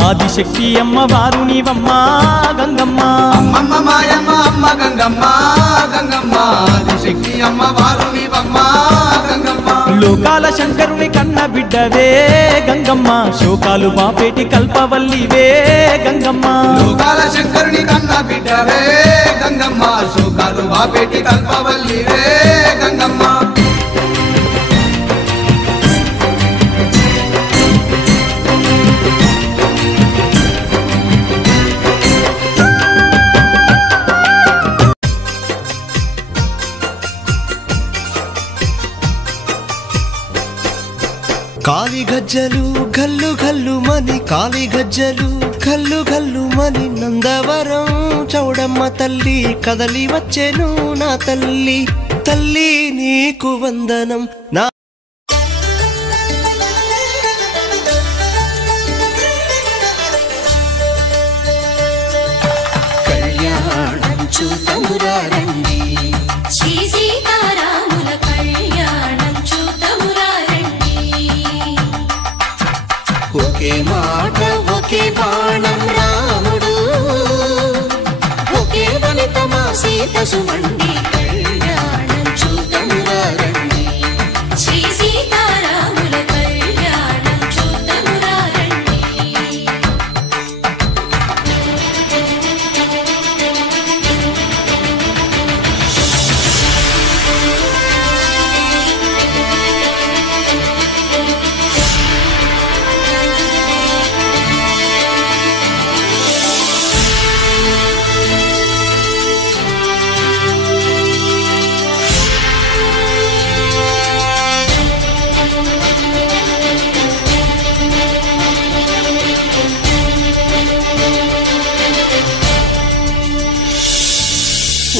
ఆదిశక్తి అమ్మవారు నీవమ్మ గంగమ్మ అమ్మమ్మ మాయమ్మ అమ్మ గంగమ్మ గంగమ్మ ఆదిశక్తి అమ్మవారు నీవమ్మ గంగమ్మ లోకాల శంకరుని కన్న బిడ్డవే గంగమ్మ శోకాలు బాపేటి కల్పవల్లివే గంగమ్మ లోకాల శంకరుని కన్న బిడ్డవే గంగమ్మ శోకాలు బాపేటి కల్పవల్లివే గంగమ్మ కాలి గజ్జలు గల్లు గల్లు మని కాలి గజ్జలు గల్లు గల్లు మని నందవరం చౌడమ్మ తల్లి కదలి వచ్చెను నా తల్లి తల్లి నీకు వందనం నా కళ్యాణం చూతమురా రండి శ్రీ సీతారాముల కళ్యాణం చూతమురా రండి ఒకే మాట ఒకే బాణం రాముడు ఒకే వనిత మా సీత సుమండి కళ్యాణం చూతమురా రండి శ్రీ సీతారాముల కళ్యాణం చూతమురా రండి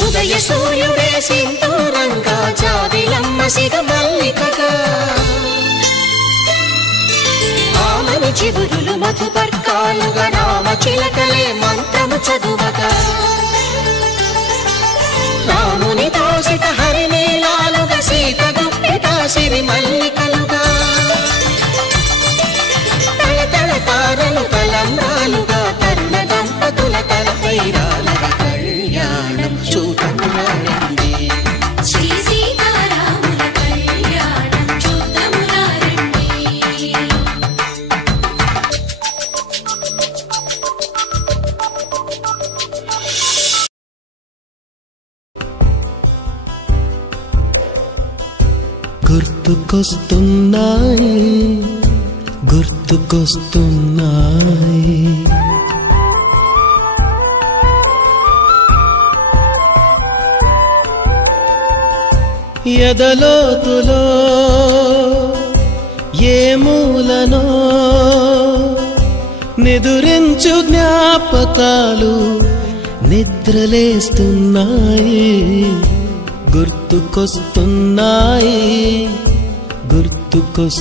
ఉదయ సూర్యుడే సింధూరంగా జాబిలమ్మ సిగ మల్లికగా ఆమని చిగురులు మధుపర్కాలుగా రామ చిలకలే మంత్రము చదువగా రాముని దోసిట హరినీలాలుగా సీత గుప్పిట సిరి మల్లికలుగా తల తల తారలు తలంబ్రాలుగా తరుణ దంపతుల తలపై రాలగా కళ్యాణం చూతమురా రండి శ్రీ సీతారాముల కళ్యాణం చూతమురా రండి గుర్తుకొస్తున్నాయి గుర్తుకొస్తున్నాయి ఎదలోతులో ఏ మూలనో నిదురించు జ్ఞాపకాలు నిద్రలేస్తున్నాయి గుర్తుకొస్తున్నాయి గుర్తుకొస్తున్నాయి